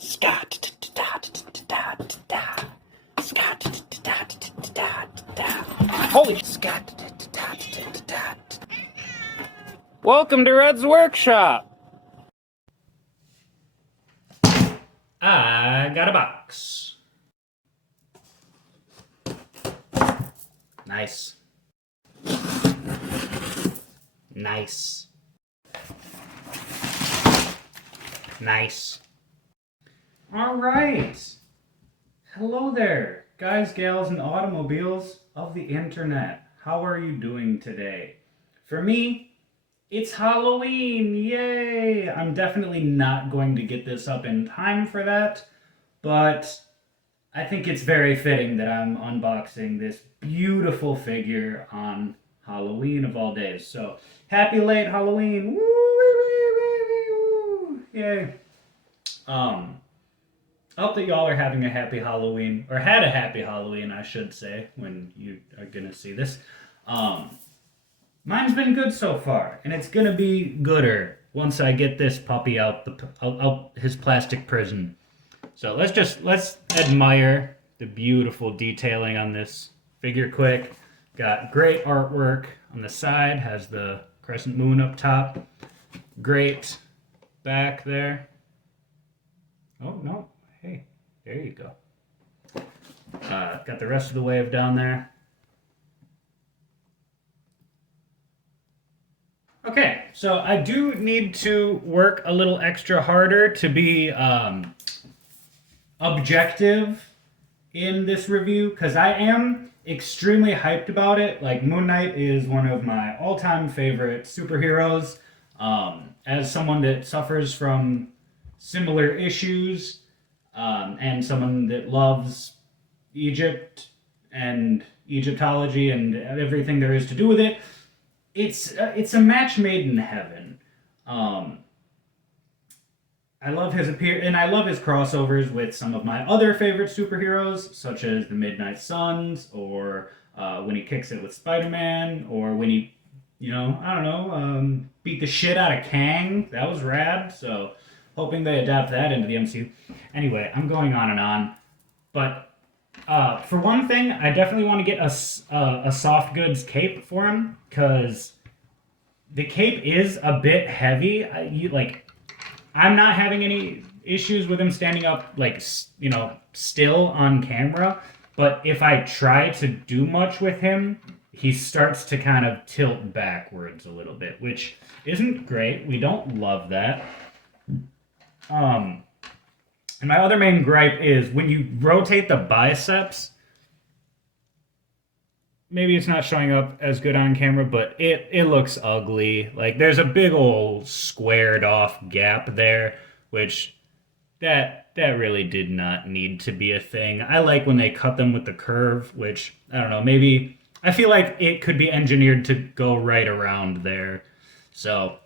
Scott. Holy Scott. Welcome to Red's Workshop. I got a box. Nice. Nice. Nice. All right. Hello there, guys, gals, and automobiles of the internet. How are you doing today? For me, it's Halloween. Yay! I'm definitely not going to get this up in time for that, but I think it's very fitting that I'm unboxing this beautiful figure on Halloween of all days. So, happy late Halloween! Woo, woo, woo, woo, yay! I hope that y'all are having a happy Halloween, or had a happy Halloween, I should say, when you are gonna see this. Mine's been good so far, and it's gonna be gooder once I get this puppy out his plastic prison. So let's admire the beautiful detailing on this figure quick. Got great artwork on the side, has the crescent moon up top. Great back there. Oh no, hey, there you go. Got the rest of the wave down there. Okay, so I do need to work a little extra harder to be objective in this review, because I am extremely hyped about it. Like, Moon Knight is one of my all-time favorite superheroes. As someone that suffers from similar issues, and someone that loves Egypt and Egyptology and everything there is to do with it, it's a match made in heaven. I love his and I love his crossovers with some of my other favorite superheroes, such as the Midnight Suns, or when he kicks it with Spider-Man, or when he, I don't know, beat the shit out of Kang. That was rad. So, hoping they adapt that into the MCU. Anyway, I'm going on and on, but for one thing, I definitely want to get a soft goods cape for him, because the cape is a bit heavy. I'm not having any issues with him standing up, still on camera. But if I try to do much with him, he starts to kind of tilt backwards a little bit, which isn't great. We don't love that. And my other main gripe is when you rotate the biceps, maybe it's not showing up as good on camera, but it looks ugly. Like, there's a big old squared off gap there, which that really did not need to be a thing. I like when they cut them with the curve, which, I don't know, maybe I feel like it could be engineered to go right around there. So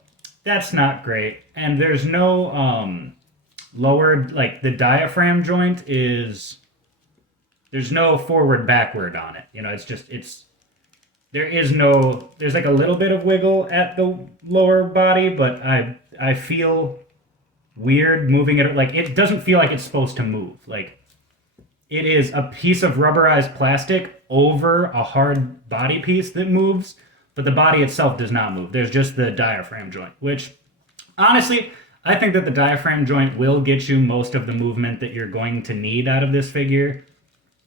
that's not great. And there's no lowered, like, the diaphragm joint is, there's no forward backward on it. There's like a little bit of wiggle at the lower body, but I feel weird moving it. Like, it doesn't feel like it's supposed to move. Like, it is a piece of rubberized plastic over a hard body piece that moves, but the body itself does not move. There's just the diaphragm joint, which, honestly, I think that the diaphragm joint will get you most of the movement that you're going to need out of this figure.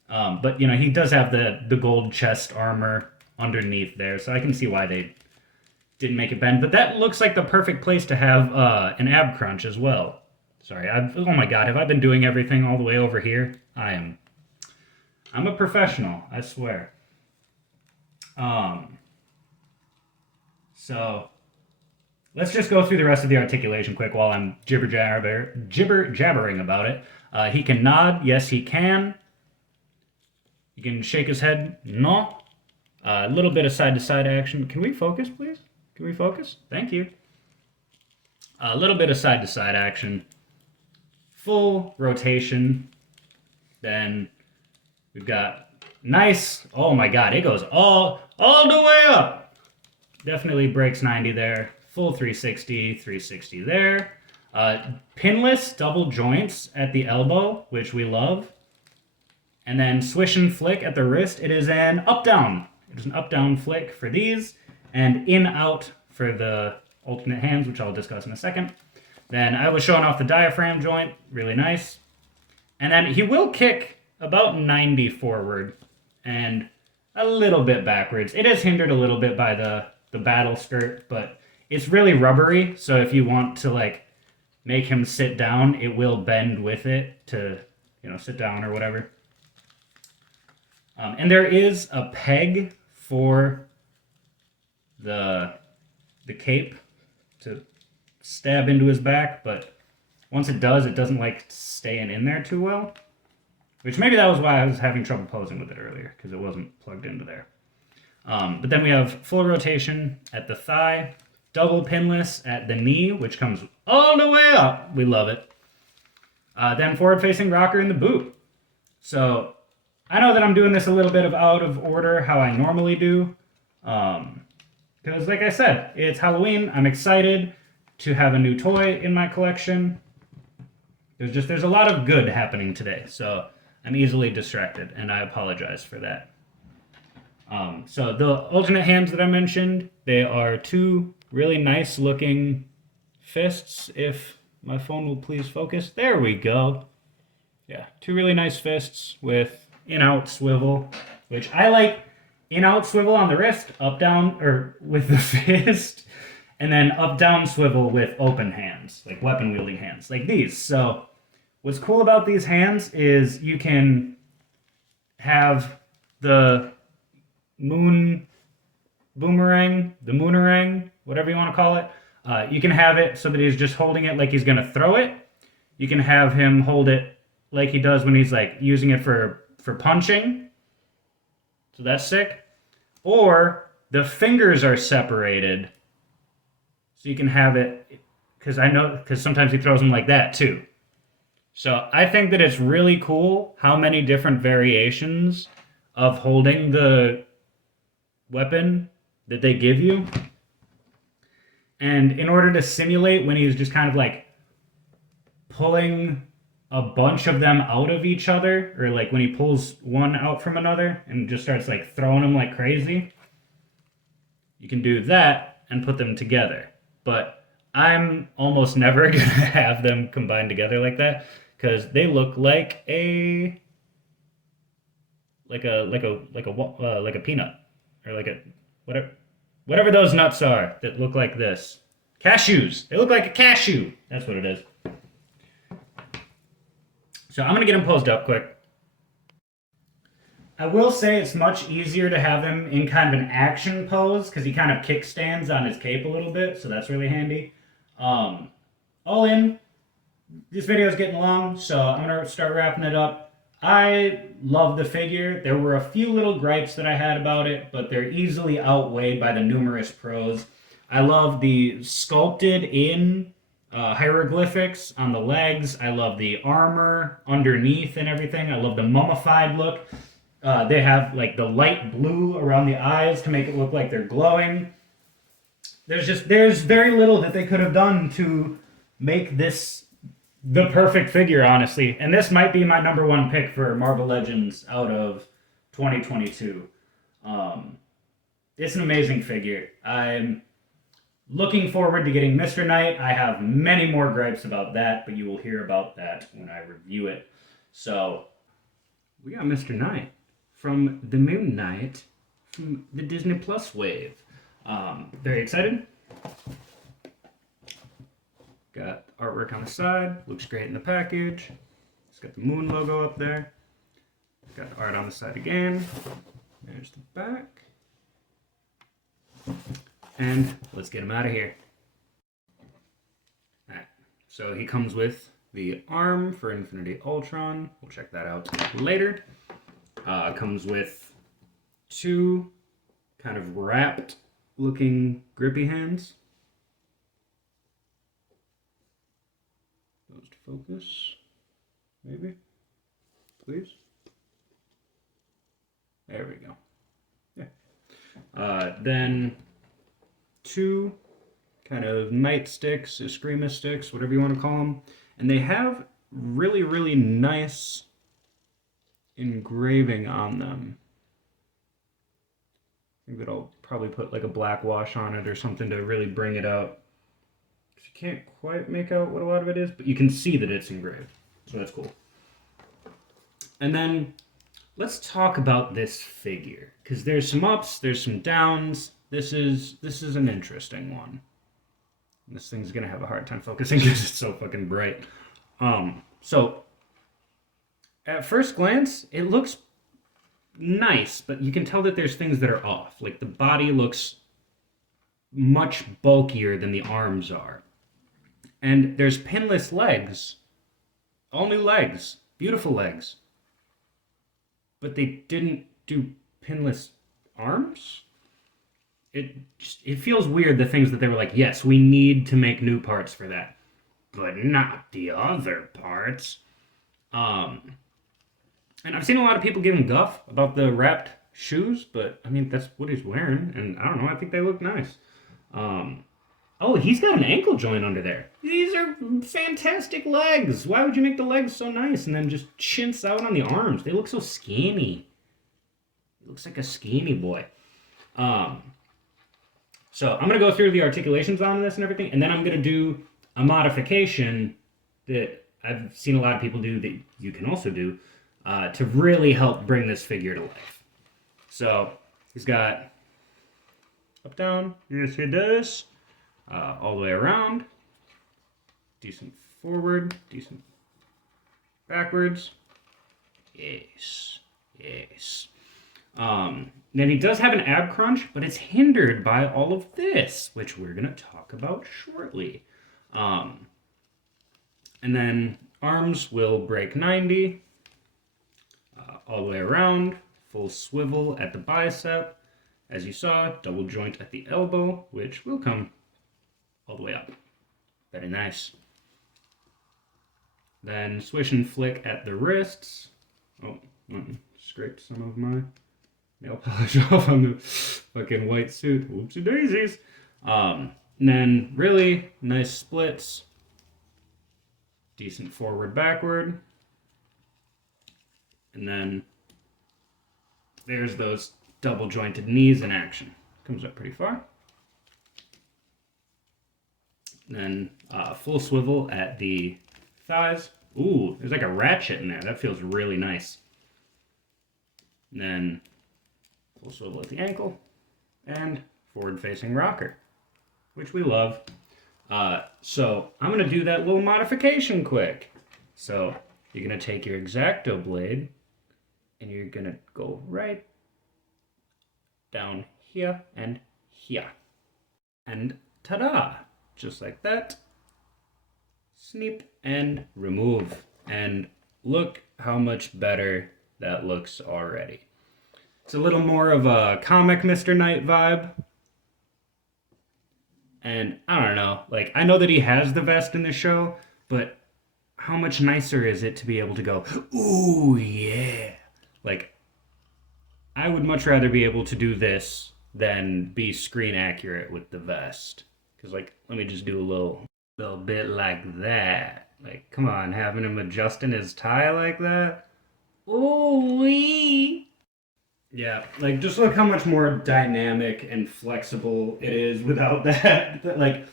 But, he does have the gold chest armor underneath there, so I can see why they didn't make it bend. But that looks like the perfect place to have an ab crunch as well. Sorry, oh my god, have I been doing everything all the way over here? I'm a professional, I swear. So let's just go through the rest of the articulation quick while I'm jibber jabbering about it. He can nod, yes he can. He can shake his head, no. A little bit of side-to-side action. Can we focus, please? Can we focus? Thank you. A little bit of side-to-side action. Full rotation. Then we've got nice. Oh my god, it goes all the way up. Definitely breaks 90 there. Full 360 there. Pinless double joints at the elbow, which we love. And then swish and flick at the wrist. It is an up-down. It is an up-down flick for these. And in-out for the alternate hands, which I'll discuss in a second. Then I was showing off the diaphragm joint. Really nice. And then he will kick about 90 forward and a little bit backwards. It is hindered a little bit by the battle skirt, but it's really rubbery. So if you want to like make him sit down, it will bend with it to, sit down or whatever. And there is a peg for the cape to stab into his back, but once it does, it doesn't like staying in there too well. Which maybe that was why I was having trouble posing with it earlier, because it wasn't plugged into there. But then we have full rotation at the thigh, double pinless at the knee, which comes all the way up. We love it. Then forward-facing rocker in the boot. So I know that I'm doing this a little bit of out of order how I normally do. Because like I said, it's Halloween. I'm excited to have a new toy in my collection. There's a lot of good happening today, so I'm easily distracted, and I apologize for that. So the alternate hands that I mentioned, they are two really nice looking fists. If my phone will please focus. There we go. Yeah, two really nice fists with in-out swivel, which I like in-out swivel on the wrist, up-down, or with the fist, and then up-down swivel with open hands, like weapon-wielding hands, like these. So what's cool about these hands is you can have the moon boomerang, the moonerang, whatever you want to call it. You can have it so that he's just holding it like he's going to throw it. You can have him hold it like he does when he's like using it for punching. So that's sick. Or the fingers are separated. So you can have it, because sometimes he throws them like that too. So I think that it's really cool how many different variations of holding the weapon that they give you. And in order to simulate when he's just kind of like pulling a bunch of them out of each other, or like when he pulls one out from another and just starts like throwing them like crazy, you can do that and put them together. But I'm almost never going to have them combined together like that, because they look like a peanut, or like a whatever those nuts are that look like this. Cashews. They look like a cashew. That's what it is. So I'm gonna get him posed up quick. I will say it's much easier to have him in kind of an action pose, because he kind of kickstands on his cape a little bit, so that's really handy. All in, this video is getting long, so I'm going to start wrapping it up. I love the figure. There were a few little gripes that I had about it, but they're easily outweighed by the numerous pros. I love the sculpted in hieroglyphics on the legs. I love the armor underneath and everything. I love the mummified look. They have like the light blue around the eyes to make it look like they're glowing. There's very little that they could have done to make this the perfect figure, honestly. And this might be my number one pick for Marvel Legends out of 2022. It's an amazing figure. I'm looking forward to getting Mr. Knight. I have many more gripes about that, but you will hear about that when I review it. So, we got Mr. Knight from the Moon Knight from the Disney Plus wave. Very excited. Got artwork on the side. Looks great in the package. It's got the Moon logo up there. Got art on the side again. There's the back. And let's get him out of here. Alright, so he comes with the arm for Infinity Ultron. We'll check that out later. Comes with two kind of wrapped looking grippy hands. Those to focus. Maybe. Please. There we go. Yeah. Then two kind of nightsticks, eskrima sticks, whatever you want to call them. And they have really, really nice engraving on them. I think that I'll probably put like a black wash on it or something to really bring it out. You can't quite make out what a lot of it is, but you can see that it's engraved. So that's cool. And then let's talk about this figure, because there's some ups, there's some downs. This is an interesting one. This thing's gonna have a hard time focusing because it's so fucking bright. So at first glance, it looks nice, but you can tell that there's things that are off. Like the body looks much bulkier than the arms are. And there's pinless legs. All new legs. Beautiful legs. But they didn't do pinless arms? It feels weird, the things that they were like, yes, we need to make new parts for that. But not the other parts. And I've seen a lot of people giving guff about the wrapped shoes, but I mean, that's what he's wearing, and I don't know, I think they look nice. Oh, he's got an ankle joint under there. These are fantastic legs. Why would you make the legs so nice and then just chintz out on the arms? They look so skinny. He looks like a skinny boy. So I'm going to go through the articulations on this and everything, and then I'm going to do a modification that I've seen a lot of people do that you can also do to really help bring this figure to life. So he's got up, down. Yes, he does. All the way around. Decent forward. Decent backwards. Yes. Yes. Then he does have an ab crunch, but it's hindered by all of this, which we're going to talk about shortly. And then arms will break 90. All the way around. Full swivel at the bicep. As you saw, double joint at the elbow, which will come all the way up. Very nice. Then swish and flick at the wrists. Oh, scraped some of my nail polish off on the fucking white suit. Whoopsie daisies. And then really nice splits. Decent forward, backward. And then there's those double jointed knees in action. Comes up pretty far. Then full swivel at the thighs. Ooh, there's like a ratchet in there. That feels really nice. And then full swivel at the ankle. And forward facing rocker, which we love. So I'm going to do that little modification quick. So you're going to take your X-Acto blade and you're going to go right down here and here. And ta-da! Just like that. Snip and remove. And look how much better that looks already. It's a little more of a comic Mr. Knight vibe. And I don't know, like, I know that he has the vest in the show, but how much nicer is it to be able to go, ooh, yeah. Like, I would much rather be able to do this than be screen accurate with the vest. Because, like, let me just do a little bit like that. Like, come on, having him adjusting his tie like that? Ooh-wee! Yeah, like, just look how much more dynamic and flexible it is without that. Like,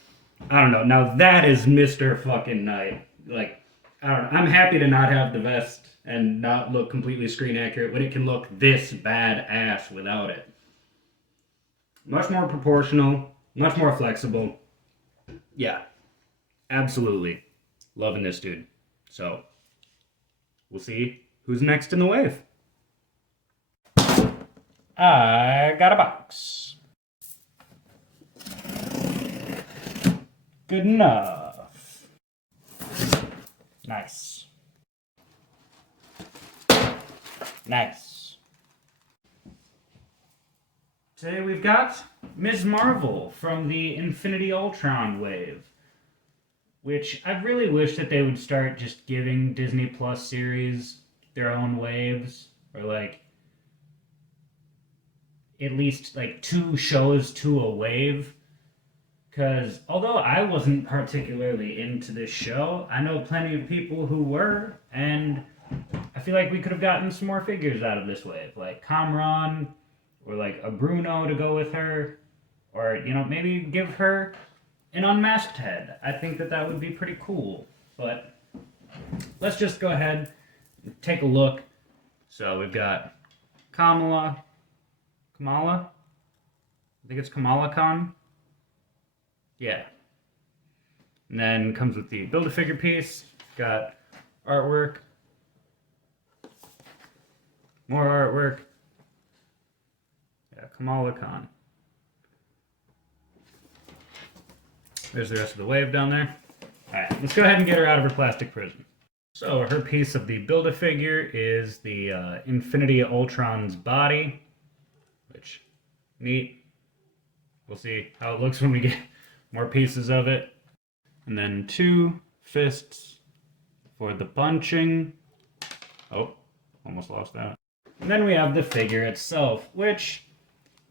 I don't know. Now, that is Mr. fucking Knight. Like, I don't know. I'm happy to not have the vest and not look completely screen accurate when it can look this badass without it. Much more proportional, much more flexible. Yeah, absolutely. Loving this dude. So, we'll see who's next in the wave. I got a box. Good enough. Nice. Nice. Today we've got Ms. Marvel from the Infinity Ultron wave, which I really wish that they would start just giving Disney Plus series their own waves, or like at least like 2 shows to a wave, Because although I wasn't particularly into this show, I know plenty of people who were, and I feel like we could have gotten some more figures out of this wave, like Kamran, or like a Bruno to go with her, or maybe give her an unmasked head. I think that that would be pretty cool. But let's just go ahead and take a look. So we've got Kamala. I think it's Kamala Khan. Yeah. And then comes with the Build-A-Figure piece. Got artwork. More artwork. Yeah, Kamala Khan. There's the rest of the wave down there. Alright, let's go ahead and get her out of her plastic prison. So her piece of the Build-A-Figure is the Infinity Ultron's body, which, neat. We'll see how it looks when we get more pieces of it. And then 2 fists for the bunching. Oh, almost lost that. And then we have the figure itself, which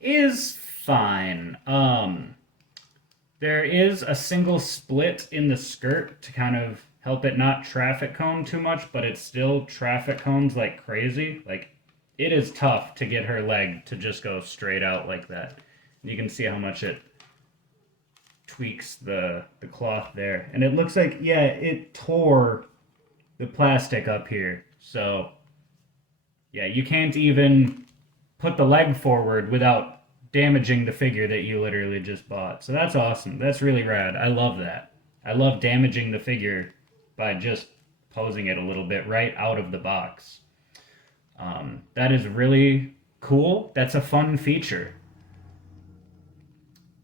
is fine. There is a single split in the skirt to kind of help it not traffic cone too much, but it still traffic cones like crazy. Like, it is tough to get her leg to just go straight out like that. You can see how much it tweaks the cloth there. And it looks like, yeah, it tore the plastic up here. So, yeah, you can't even put the leg forward without damaging the figure that you literally just bought. So that's awesome. That's really rad. I love that. I love damaging the figure by just posing it a little bit right out of the box. That is really cool. That's a fun feature.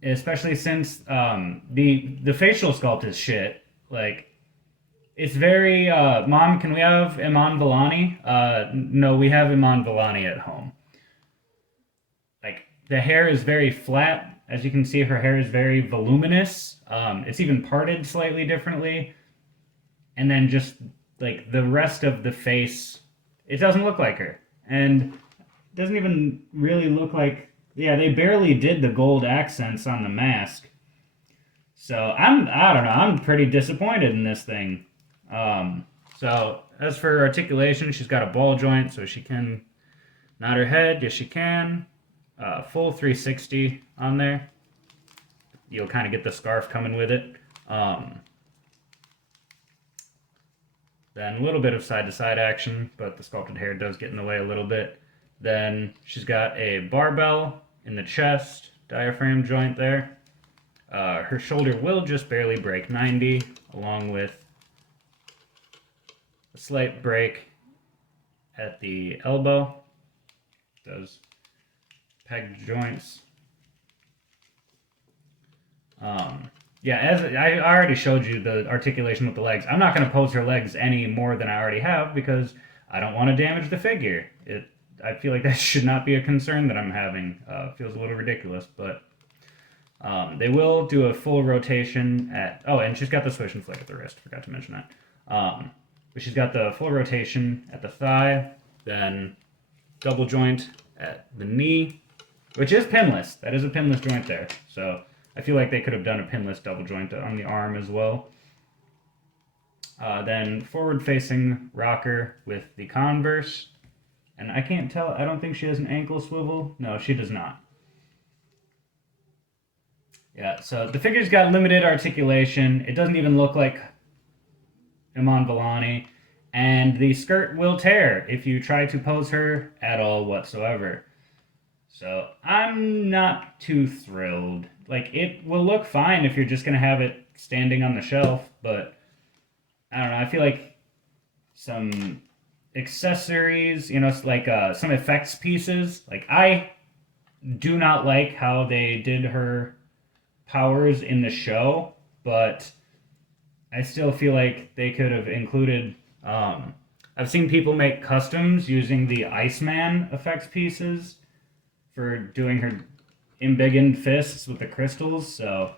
Especially since the facial sculpt is shit. Like, it's very Mom, can we have Iman Vellani? No, we have Iman Vellani at home. Like, the hair is very flat. As you can see, her hair is very voluminous. It's even parted slightly differently. And then just like the rest of the face, it doesn't look like her. And it doesn't even really look like, yeah, they barely did the gold accents on the mask. So I don't know, I'm pretty disappointed in this thing. So as for articulation, she's got a ball joint, so she can nod her head. Yes, she can. Full 360 on there. You'll kind of get the scarf coming with it. Then a little bit of side-to-side action, but the sculpted hair does get in the way a little bit. Then she's got a barbell in the chest, diaphragm joint there. Her shoulder will just barely break 90, along with a slight break at the elbow. Does peg joints. Yeah, as I already showed you the articulation with the legs. I'm not going to pose her legs any more than I already have because I don't want to damage the figure. I feel like that should not be a concern that I'm having. Feels a little ridiculous, but they will do a full rotation at... Oh, and she's got the swish and flick at the wrist. Forgot to mention that. But she's got the full rotation at the thigh, then double joint at the knee, which is pinless. That is a pinless joint there. So I feel like they could have done a pinless double joint on the arm as well. Then forward-facing rocker with the Converse. And I can't tell, I don't think she has an ankle swivel. No, she does not. Yeah, so the figure's got limited articulation. It doesn't even look like Iman Vellani. And the skirt will tear if you try to pose her at all whatsoever. So I'm not too thrilled. Like, it will look fine if you're just going to have it standing on the shelf, but I don't know, I feel like some accessories, like some effects pieces. Like, I do not like how they did her powers in the show, but I still feel like they could have included... I've seen people make customs using the Iceman effects pieces for doing her embiggened fists with the crystals, so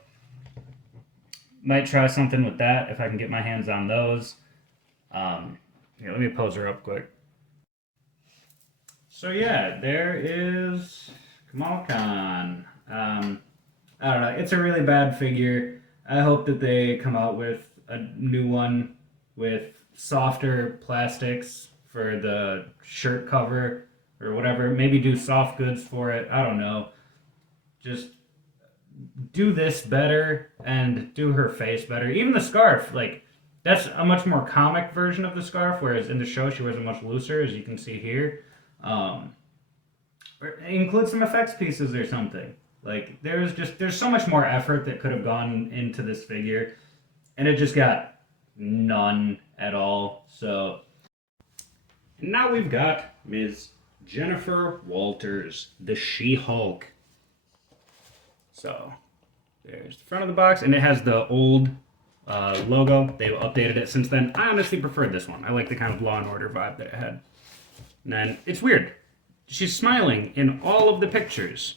might try something with that if I can get my hands on those. Here, let me pose her up quick. So yeah, there is Kamala Khan. I don't know. It's a really bad figure. I hope that they come out with a new one with softer plastics for the shirt cover or whatever. Maybe do soft goods for it. I don't know. Just do this better and do her face better. Even the scarf, like that's a much more comic version of the scarf, whereas in the show she wears it much looser, as you can see here. Um, or include some effects pieces or something. Like there's so much more effort that could have gone into this figure, and it just got none at all. So now we've got Ms. Jennifer Walters, the She-Hulk. So there's the front of the box, and it has the old logo. They've updated it since then. I honestly preferred this one. I like the kind of Law and Order vibe that it had. And then it's weird. She's smiling in all of the pictures,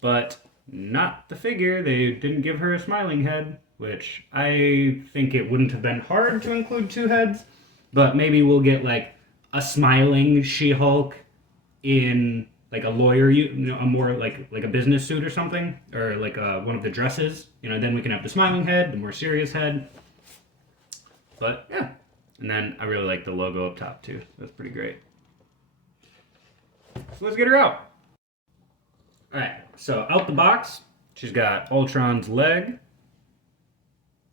but not the figure. They didn't give her a smiling head, which I think it wouldn't have been hard to include two heads, but maybe we'll get like a smiling She-Hulk in like a lawyer, a more like a business suit or something, or like one of the dresses. Then we can have the smiling head, the more serious head. But yeah, and then I really like the logo up top too. That's pretty great. So let's get her out. All right, so out the box, she's got Ultron's leg.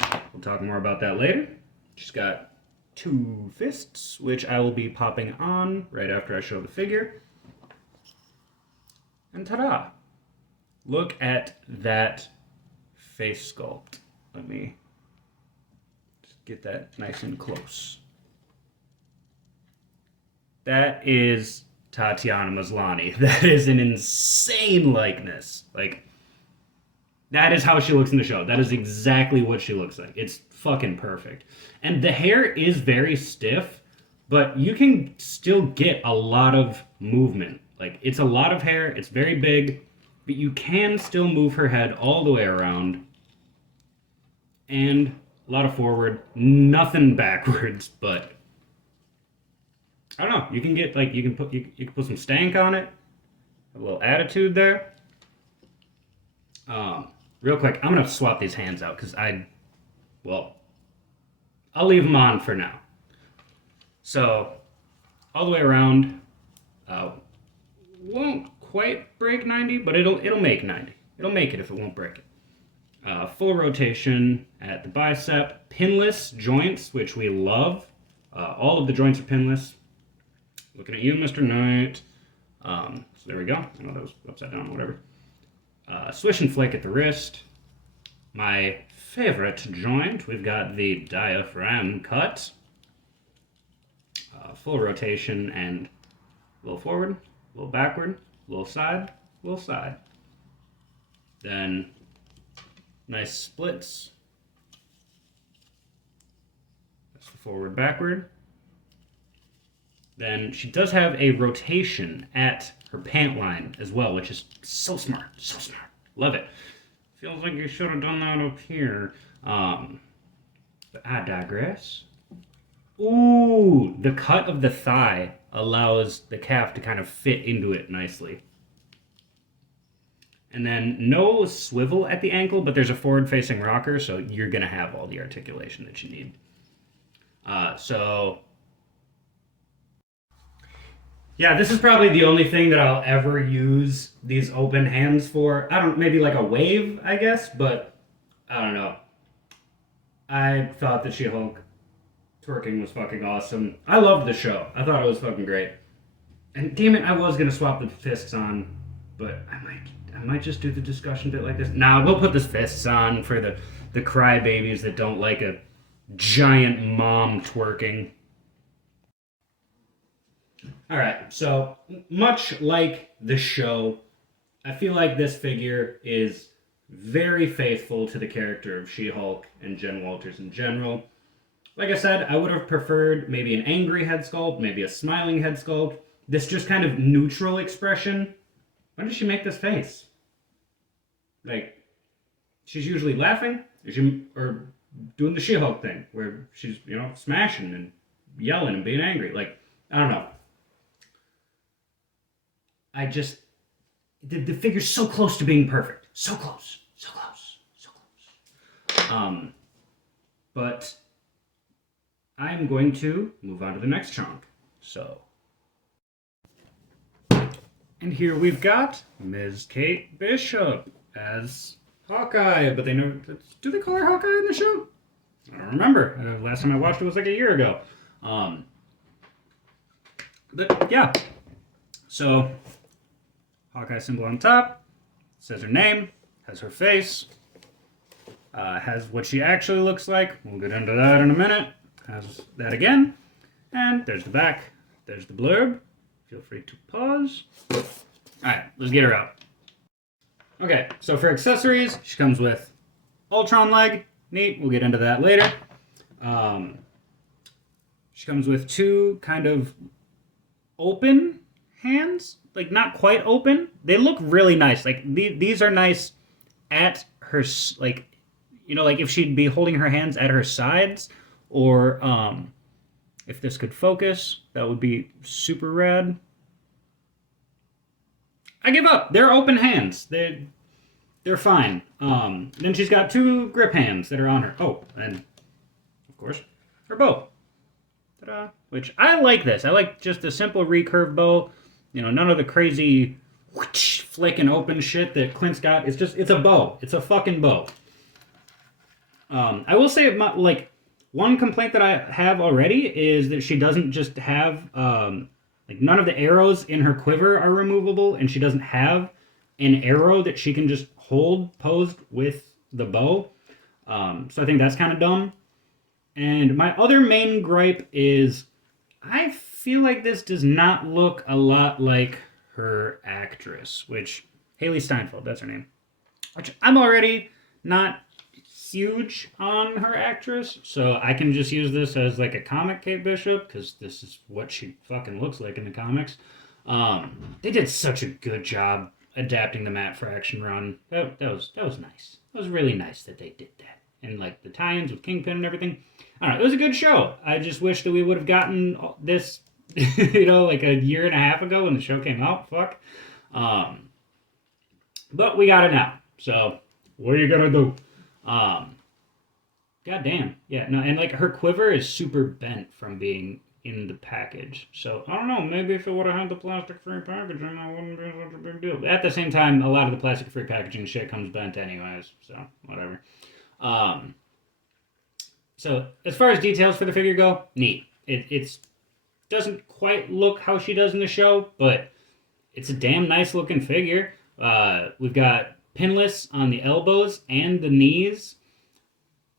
We'll talk more about that later. She's got two fists, which I will be popping on right after I show the figure. And ta-da! Look at that face sculpt. Let me just get that nice and close. That is Tatiana Maslany. That is an insane likeness. Like, that is how she looks in the show. That is exactly what she looks like. It's fucking perfect. And the hair is very stiff, but you can still get a lot of movement. Like, it's a lot of hair, it's very big, but you can still move her head all the way around. And a lot of forward, nothing backwards, but I don't know. You can get like you can put some stank on it, a little attitude there. Real quick, I'm gonna swap these hands out because I'll leave them on for now. So all the way around, won't quite break 90, but it'll make 90. It'll make it if it won't break it. Full rotation at the bicep, pinless joints, which we love. All of the joints are pinless. Looking at you, Mr. Knight. So there we go. I know that was upside down, whatever. Swish and flick at the wrist. My favorite joint, we've got the diaphragm cut. Full rotation and a little forward, a little backward, a little side, a little side. Then nice splits. That's the forward, backward. Then she does have a rotation at her pant line as well, which is so smart, so smart. Love it. Feels like you should have done that up here. But I digress. Ooh, the cut of the thigh allows the calf to kind of fit into it nicely. And then no swivel at the ankle, but there's a forward-facing rocker, so you're going to have all the articulation that you need. Yeah, this is probably the only thing that I'll ever use these open hands for. Maybe like a wave, I guess, but I don't know. I thought that She-Hulk twerking was fucking awesome. I loved the show. I thought it was fucking great. And damn it, I was gonna swap the fists on, but I might just do the discussion bit like this. Nah, we'll put the fists on for the crybabies that don't like a giant mom twerking. All right, so much like the show, I feel like this figure is very faithful to the character of She-Hulk and Jen Walters in general. Like I said, I would have preferred maybe an angry head sculpt, maybe a smiling head sculpt. This just kind of neutral expression. When does she make this face? Like, she's usually laughing, or doing the She-Hulk thing, where she's, smashing and yelling and being angry. Like, I don't know. The figure's so close to being perfect. So close. So close. So close. But I'm going to move on to the next chunk. So. And here we've got Ms. Kate Bishop as Hawkeye, but they never. Do they call her Hawkeye in the show? I don't remember. Last time I watched it was like a year ago. But yeah. So, Hawkeye symbol on top, says her name, has her face, has what she actually looks like. We'll get into that in a minute. Has that again. And there's the back. There's the blurb. Feel free to pause. Alright, let's get her out. Okay, so for accessories, she comes with Ultron leg. Neat, we'll get into that later. She comes with two kind of open hands. Like, not quite open. They look really nice. Like, these are nice at her, like, you know, like if she'd be holding her hands at her sides, or if this could focus, that would be super rad. I give up. They're open hands. They're fine. Then she's got two grip hands that are on her. Oh, and of course, her bow. Ta-da. Which I like this. I like just a simple recurve bow. You know, none of the crazy whoosh, flick and open shit that Clint's got. It's a bow. It's a fucking bow. I will say, like, one complaint that I have already is that she doesn't just have, like, none of the arrows in her quiver are removable, and she doesn't have an arrow that she can just hold posed with the bow. So I think that's kind of dumb. And my other main gripe is I feel like this does not look a lot like her actress, which Haley Steinfeld, that's her name. Which I'm already not huge on her actress, so I can just use this as like a comic Kate Bishop, because this is what she fucking looks like in the comics. They did such a good job adapting the Matt Fraction run. That was nice. That was really nice that they did that. And like the tie-ins with Kingpin and everything. I don't know, it was a good show. I just wish that we would have gotten this, you know, like a year and a half ago when the show came out. Fuck. But we got it now. So, what are you gonna do? God damn. Yeah, no, and like her quiver is super bent from being in the package. So, I don't know, maybe if it would have had the plastic-free packaging, that wouldn't be such a big deal. But at the same time, a lot of the plastic-free packaging shit comes bent anyways, so whatever. So, as far as details for the figure go, neat. It's doesn't quite look how she does in the show, but it's a damn nice looking figure. We've got pinless on the elbows and the knees,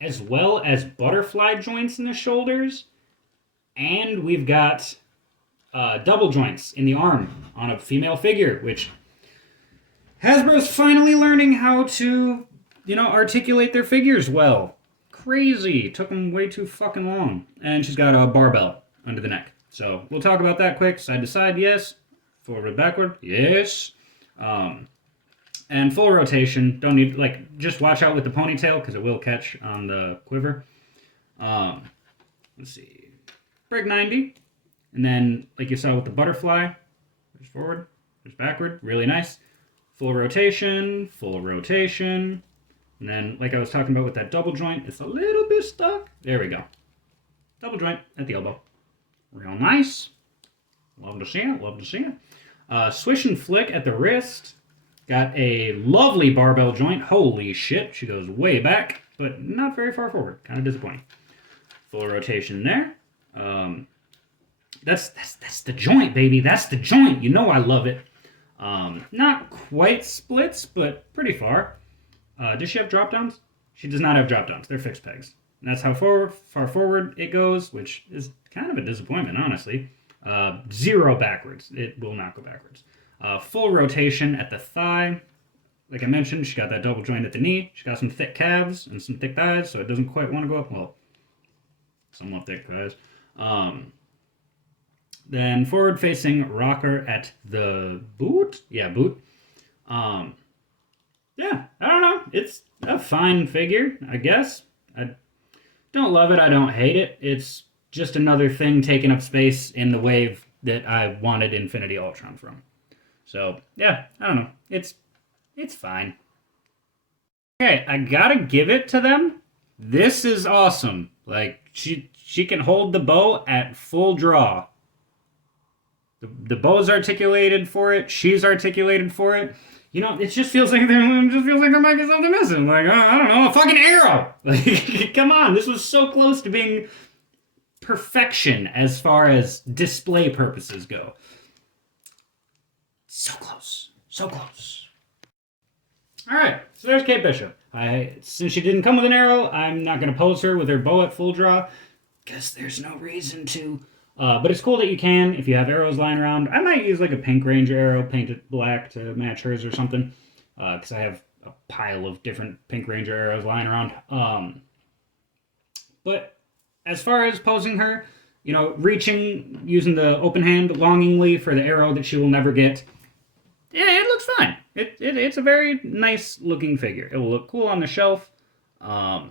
as well as butterfly joints in the shoulders, and we've got double joints in the arm on a female figure, which Hasbro's finally learning how to, you know, articulate their figures well. Crazy. Took them way too fucking long. And she's got a barbell under the neck. So we'll talk about that quick. Side to side, yes. Forward, backward, yes. And full rotation. Don't need, like, just watch out with the ponytail because it will catch on the quiver. Let's see. Break 90. And then, like you saw with the butterfly, there's forward, there's backward. Really nice. Full rotation, full rotation. And then, like I was talking about with that double joint, it's a little bit stuck. There we go. Double joint at the elbow. Real nice. Love to see it, love to see it. Swish and flick at the wrist. Got a lovely barbell joint. Holy shit, she goes way back, but not very far forward. Kind of disappointing. Full rotation there. That's the joint, baby. That's the joint. You know I love it. Not quite splits, but pretty far. Does she have drop downs? She does not have drop downs. They're fixed pegs. And that's how far forward it goes, which is kind of a disappointment, honestly. 0 backwards. It will not go backwards. Full rotation at the thigh. Like I mentioned, she got that double joint at the knee. She got some thick calves and some thick thighs, so it doesn't quite want to go up. Well, somewhat thick thighs. Then forward-facing rocker at the boot. Yeah, boot. Yeah, I don't know. It's a fine figure, I guess. I don't love it. I don't hate it. It's just another thing taking up space in the wave that I wanted Infinity Ultron from. So, yeah, I don't know. It's fine. Okay, I gotta give it to them. This is awesome. Like she can hold the bow at full draw. The bow's articulated for it. She's articulated for it. You know, it just feels like there might be something missing. Like I don't know, a fucking arrow. Like, come on, this was so close to being perfection as far as display purposes go. So close, so close. All right, so there's Kate Bishop. Since she didn't come with an arrow, I'm not going to pose her with her bow at full draw, because there's no reason to. But it's cool that you can, if you have arrows lying around. I might use like a Pink Ranger arrow, paint it black to match hers or something, because I have a pile of different Pink Ranger arrows lying around. But as far as posing her, you know, reaching, using the open hand longingly for the arrow that she will never get, yeah, it looks fine. It's a very nice looking figure. It will look cool on the shelf. Yeah,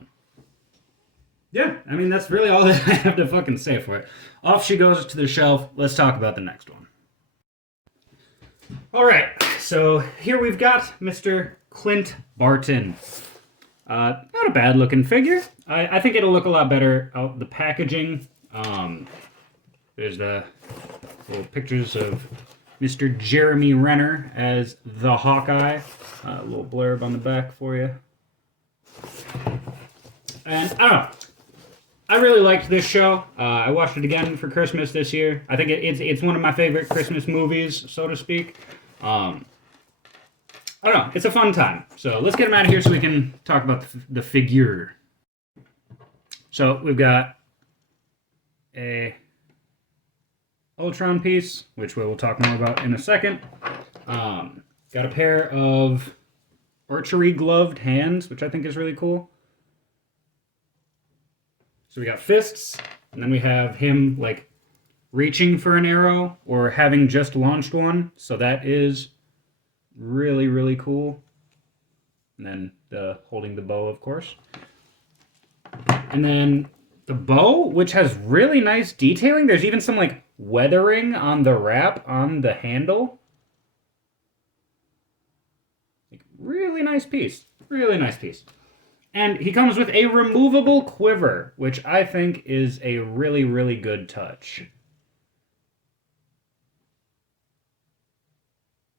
I mean, that's really all that I have to fucking say for it. Off she goes to the shelf. Let's talk about the next one. All right, so here we've got Mr. Clint Barton. Not a bad looking figure. I think it'll look a lot better out the packaging. There's the little pictures of Mr. Jeremy Renner as the Hawkeye. A little blurb on the back for you. And I don't know. I really liked this show. I watched it again for Christmas this year. I think it's one of my favorite Christmas movies, so to speak. I don't know. It's a fun time. So let's get him out of here so we can talk about the figure. So we've got a Ultron piece, which we will talk more about in a second. Got a pair of archery gloved hands, which I think is really cool. So we got fists, and then we have him like reaching for an arrow or having just launched one. So that is really, really cool. And then the holding the bow, of course. And then the bow, which has really nice detailing. There's even some like weathering on the wrap on the handle. Like, really nice piece. Really nice piece. And he comes with a removable quiver, which I think is a really, really good touch.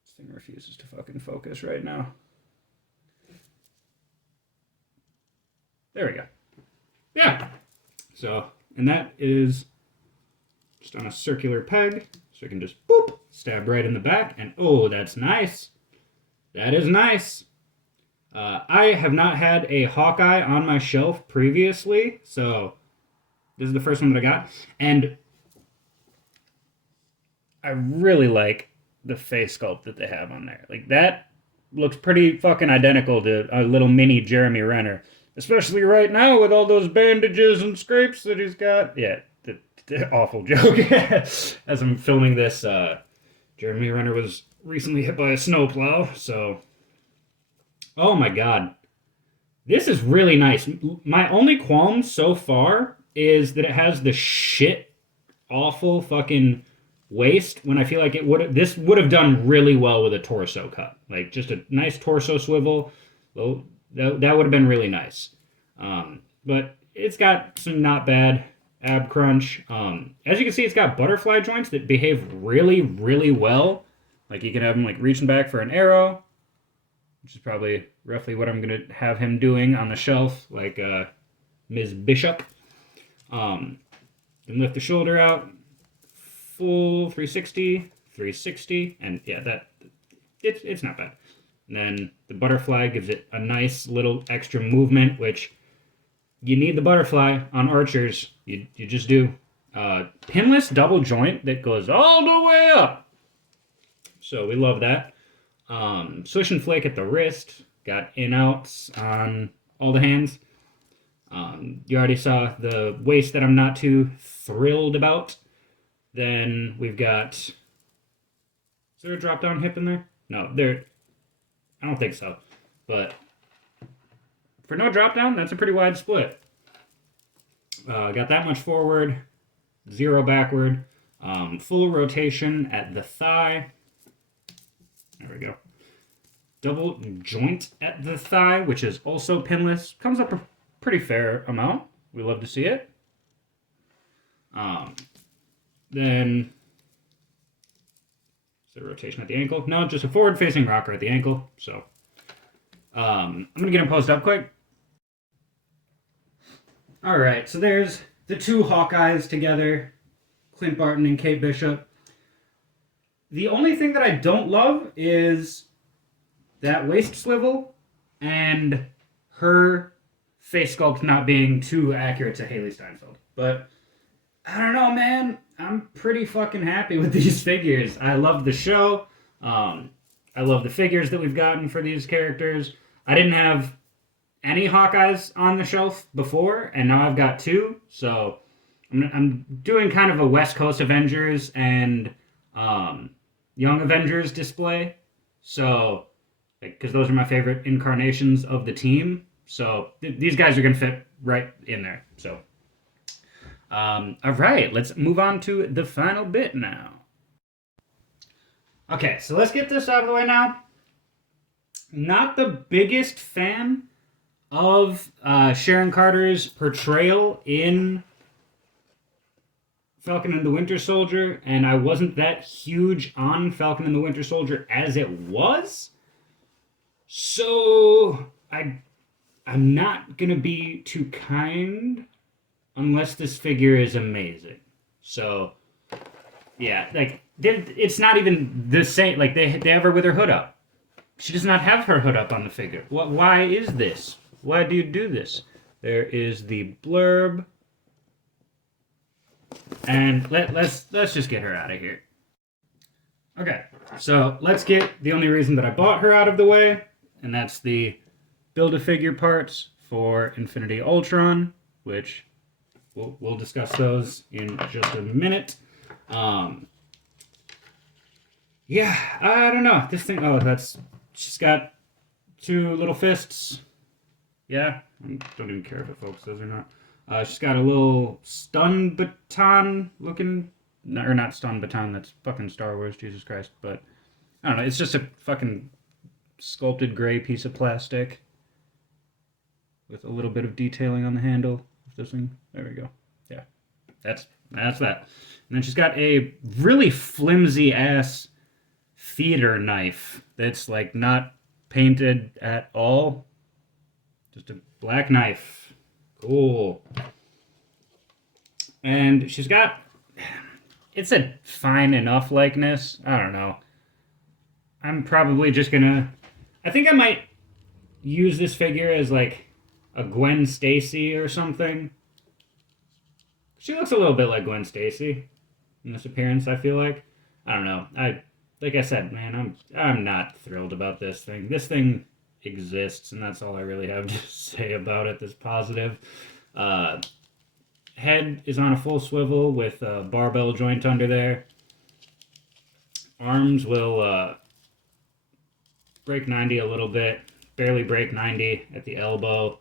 This thing refuses to fucking focus right now. There we go. Yeah. So, and that is just on a circular peg. So you can just boop, stab right in the back. And oh, that's nice. That is nice. I have not had a Hawkeye on my shelf previously, so this is the first one that I got. And I really like the face sculpt that they have on there. Like, that looks pretty fucking identical to a little mini Jeremy Renner. Especially right now with all those bandages and scrapes that he's got. Yeah, the awful joke. As I'm filming this, Jeremy Renner was recently hit by a snowplow, so... Oh my god. This is really nice. My only qualm so far is that it has the shit awful fucking waist when I feel like this would have done really well with a torso cut. Like just a nice torso swivel. Well, that would have been really nice. But it's got some not bad ab crunch. As you can see, it's got butterfly joints that behave really, really well. Like you can have them like reaching back for an arrow, which is probably roughly what I'm going to have him doing on the shelf, like Ms. Bishop. Then lift the shoulder out, full 360, 360, and yeah, it's not bad. And then the butterfly gives it a nice little extra movement, which you need the butterfly on archers. You just do. Pinless double joint that goes all the way up. So we love that. Swish and flake at the wrist. Got in-outs on all the hands. You already saw the waist that I'm not too thrilled about. Then we've got... Is there a drop-down hip in there? No, I don't think so. But for no drop-down, that's a pretty wide split. Got that much forward. 0 backward. Full rotation at the thigh. There we go. double joint at the thigh, which is also pinless. Comes up a pretty fair amount. We love to see it. Then is there a rotation at the ankle? No, just a forward-facing rocker at the ankle. So I'm gonna get him posed up quick. All right, so there's the two Hawkeyes together, Clint Barton and Kate Bishop. The only thing that I don't love is that waist swivel and her face sculpt not being too accurate to Haley Steinfeld. But I don't know, man. I'm pretty fucking happy with these figures. I love the show. I love the figures that we've gotten for these characters. I didn't have any Hawkeyes on the shelf before, and now I've got two. So I'm doing kind of a West Coast Avengers and Young Avengers display. So, because those are my favorite incarnations of the team. So these guys are going to fit right in there. So, all right, let's move on to the final bit now. Okay, so let's get this out of the way now. Not the biggest fan of Sharon Carter's portrayal in Falcon and the Winter Soldier, and I wasn't that huge on Falcon and the Winter Soldier as it was. So I'm not gonna be too kind unless this figure is amazing. So yeah, like it's not even the same. Like they have her with her hood up. She does not have her hood up on the figure. Why is this? Why do you do this? There is the blurb. And let's just get her out of here. Okay, so let's get the only reason that I bought her out of the way, and that's the Build-A-Figure parts for Infinity Ultron, which we'll discuss those in just a minute. Yeah, I don't know. This thing, she's got two little fists. Yeah, I don't even care if it focuses or not. She's got a little stun baton looking, or not stun baton, that's fucking Star Wars, Jesus Christ. But I don't know, it's just a fucking sculpted gray piece of plastic with a little bit of detailing on the handle of this thing. There we go. Yeah, that's that. And then she's got a really flimsy ass theater knife that's like not painted at all. Just a black knife. Cool. And she's got, it's a fine enough likeness. I don't know. I'm probably just gonna, I think I might use this figure as like a Gwen Stacy or something. She looks a little bit like Gwen Stacy in this appearance, I feel like. I don't know. Like I said, man, I'm not thrilled about this thing. This thing exists, and that's all I really have to say about it that's positive. Head is on a full swivel with a barbell joint under there. Arms will break 90 a little bit, barely break 90 at the elbow.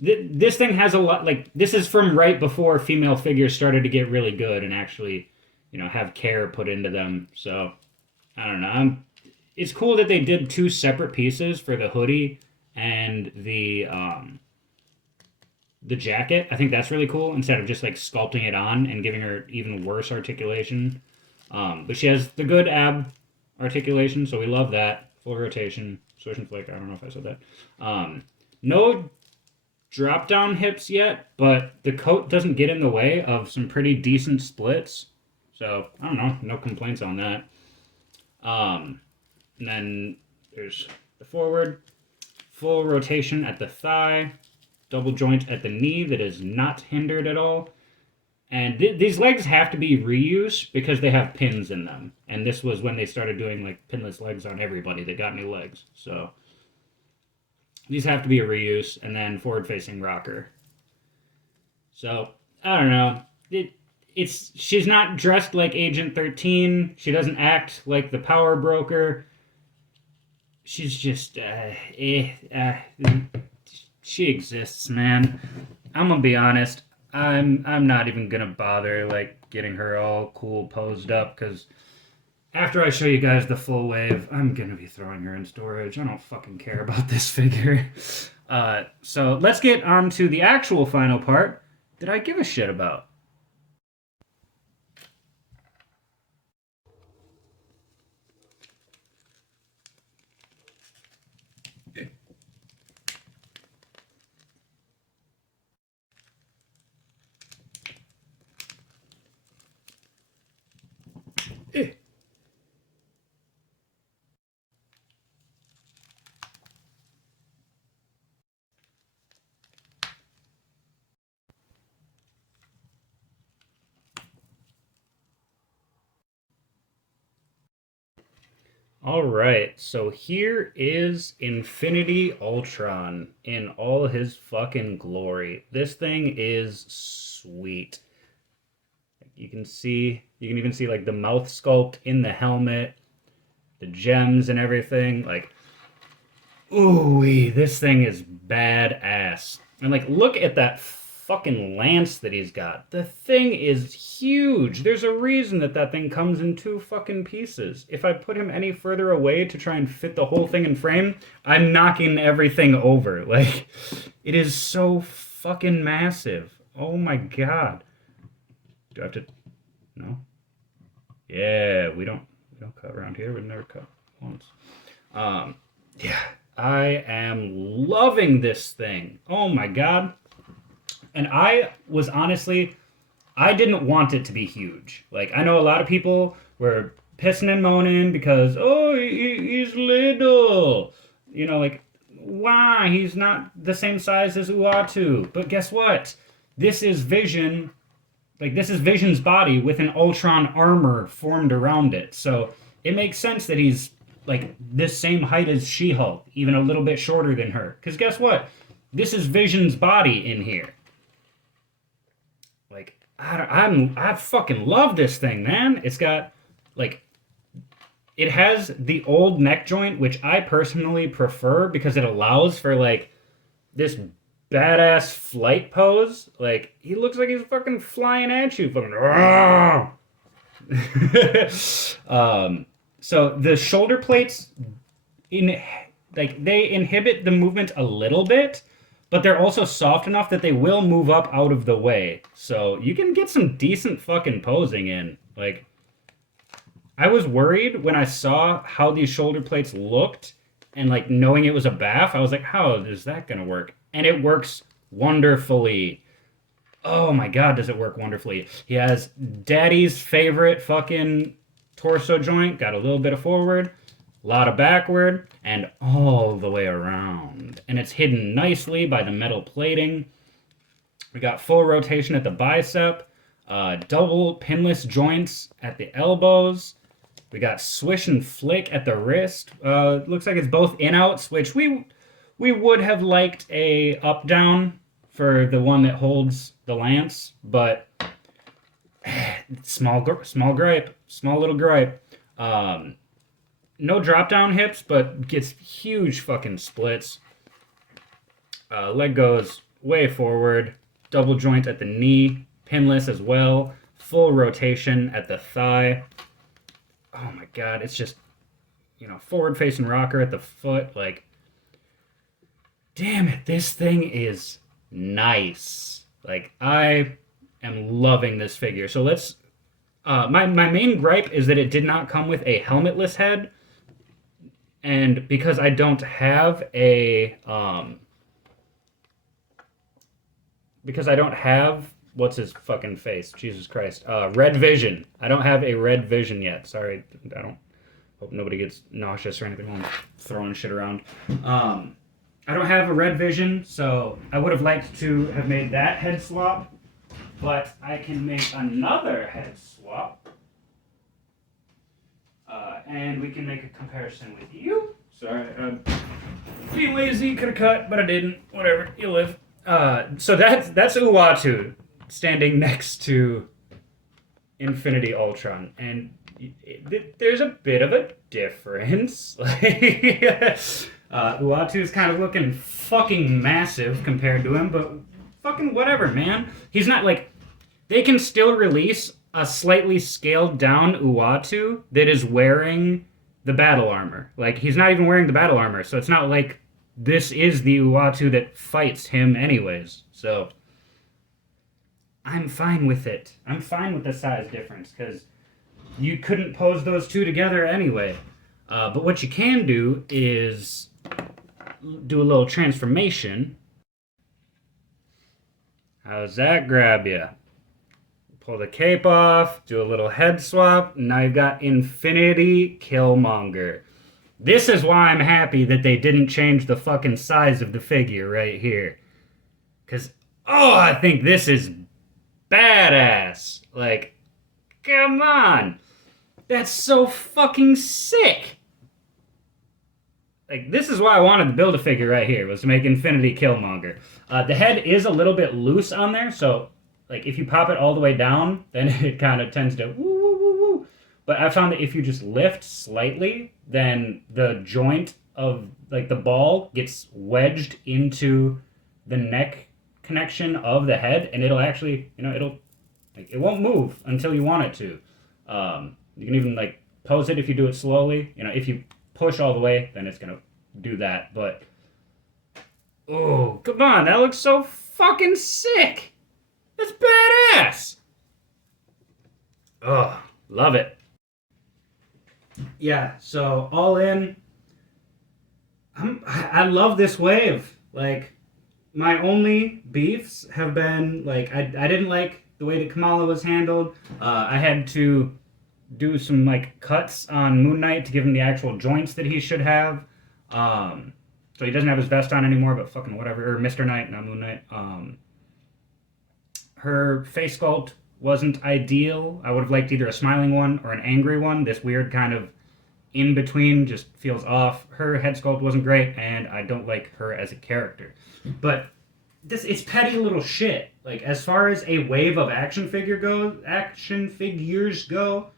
This thing has a lot, like, this is from right before female figures started to get really good and actually, have care put into them. So, I don't know. It's cool that they did two separate pieces for the hoodie and the jacket. I think that's really cool instead of just like sculpting it on and giving her even worse articulation. But she has the good ab articulation, so we love that. Full rotation, swish and flick. I don't know if I said that. No drop down hips yet, but the coat doesn't get in the way of some pretty decent splits. So I don't know, no complaints on that. And then there's the forward, full rotation at the thigh, double joint at the knee that is not hindered at all. And these legs have to be reused because they have pins in them. And this was when they started doing like pinless legs on everybody that got new legs. So these have to be a reuse, and then forward facing rocker. So I don't know. She's not dressed like Agent 13. She doesn't act like the power broker. She's just she exists, man. I'm gonna be honest. I'm not even gonna bother like getting her all cool posed up because after I show you guys the full wave, I'm gonna be throwing her in storage. I don't fucking care about this figure. So let's get on to the actual final part that I give a shit about. All right, so here is Infinity Ultron in all his fucking glory. This thing is sweet. You can even see like the mouth sculpt in the helmet, the gems and everything. Like, ooh, this thing is badass. And like, look at that fucking lance that he's got. The thing is huge. There's a reason that that thing comes in two fucking pieces. If I put him any further away to try and fit the whole thing in frame, I'm knocking everything over. Like, it is so fucking massive. Oh my god. Do I have to? No. Yeah, we don't cut around here. We've never cut once. Yeah, I am loving this thing. Oh my god. And I was honestly, I didn't want it to be huge. Like, I know a lot of people were pissing and moaning because, oh, he's little. You know, like, why? He's not the same size as Uatu. But guess what? This is Vision. Like, this is Vision's body with an Ultron armor formed around it. So it makes sense that he's, like, this same height as She-Hulk, even a little bit shorter than her. Because guess what? This is Vision's body in here. Like, I fucking love this thing, man. It's got, like, it has the old neck joint, which I personally prefer because it allows for, like, this badass flight pose. Like, he looks like he's fucking flying at you. Fucking, so the shoulder plates, they inhibit the movement a little bit, but they're also soft enough that they will move up out of the way. So you can get some decent fucking posing in. Like, I was worried when I saw how these shoulder plates looked and, like, knowing it was a BAF, I was like, how is that gonna work? And it works wonderfully. Oh my god, does it work wonderfully. He has daddy's favorite fucking torso joint, got a little bit of forward, a lot of backward, and all the way around. And it's hidden nicely by the metal plating. We got full rotation at the bicep, double pinless joints at the elbows. We got swish and flick at the wrist. Looks like it's both in-outs, which we would have liked a up-down for the one that holds the lance, but small gripe, small little gripe. No drop-down hips, but gets huge fucking splits. Leg goes way forward, double joint at the knee, pinless as well, full rotation at the thigh. Oh my god, it's just, forward-facing rocker at the foot. Like, damn it, this thing is nice. Like, I am loving this figure. So let's, my main gripe is that it did not come with a helmetless head. And because I don't have a, what's his fucking face? Jesus Christ. Red Vision. I don't have a Red Vision yet. Sorry, I don't, hope nobody gets nauseous or anything while I'm throwing shit around. I don't have a Red Vision, so I would have liked to have made that head swap, but I can make another head swap. And we can make a comparison with you. Sorry, being lazy, could have cut, but I didn't. Whatever, you live. So that's Uatu standing next to Infinity Ultron, and there's a bit of a difference. Uatu's kind of looking fucking massive compared to him, but fucking whatever, man. He's not like, they can still release a slightly scaled down Uatu that is wearing the battle armor. Like he's not even wearing the battle armor, so it's not like this is the Uatu that fights him anyways. So I'm fine with it. I'm fine with the size difference because you couldn't pose those two together anyway. But what you can do is do a little transformation. How's that grab you? Pull the cape off, do a little head swap, and now you've got Infinity Killmonger. This is why I'm happy that they didn't change the fucking size of the figure right here. Because, oh, I think this is badass. Like, come on. That's so fucking sick. Like, this is why I wanted to build a figure right here, was to make Infinity Killmonger. The head is a little bit loose on there, so like if you pop it all the way down, then it kind of tends to woo woo woo woo. But I found that if you just lift slightly, then the joint of like the ball gets wedged into the neck connection of the head, and it'll actually, it'll like it won't move until you want it to. You can even like pose it if you do it slowly. If you push all the way, then it's gonna do that. But oh, come on, that looks so fucking sick. That's badass! Oh, love it. Yeah, so all in, I love this wave. Like, my only beefs have been, like, I didn't like the way that Kamala was handled. I had to do some, like, cuts on Moon Knight to give him the actual joints that he should have. So he doesn't have his vest on anymore, but fucking whatever. Or Mr. Knight, not Moon Knight. Her face sculpt wasn't ideal. I would have liked either a smiling one or an angry one. This weird kind of in between just feels off. Her head sculpt wasn't great, and I don't like her as a character. But it's petty little shit. Like as far as a wave of action figures go,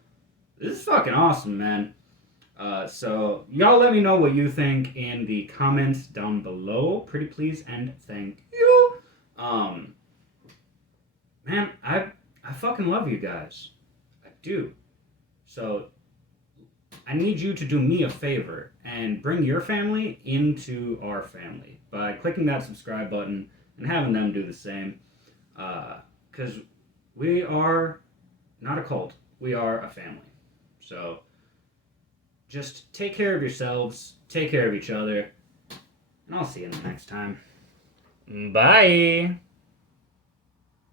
this is fucking awesome, man. So y'all let me know what you think in the comments down below. Pretty please and thank you. Man, I fucking love you guys. I do. So I need you to do me a favor and bring your family into our family by clicking that subscribe button and having them do the same. Because we are not a cult. We are a family. So just take care of yourselves, take care of each other, and I'll see you next time. Bye!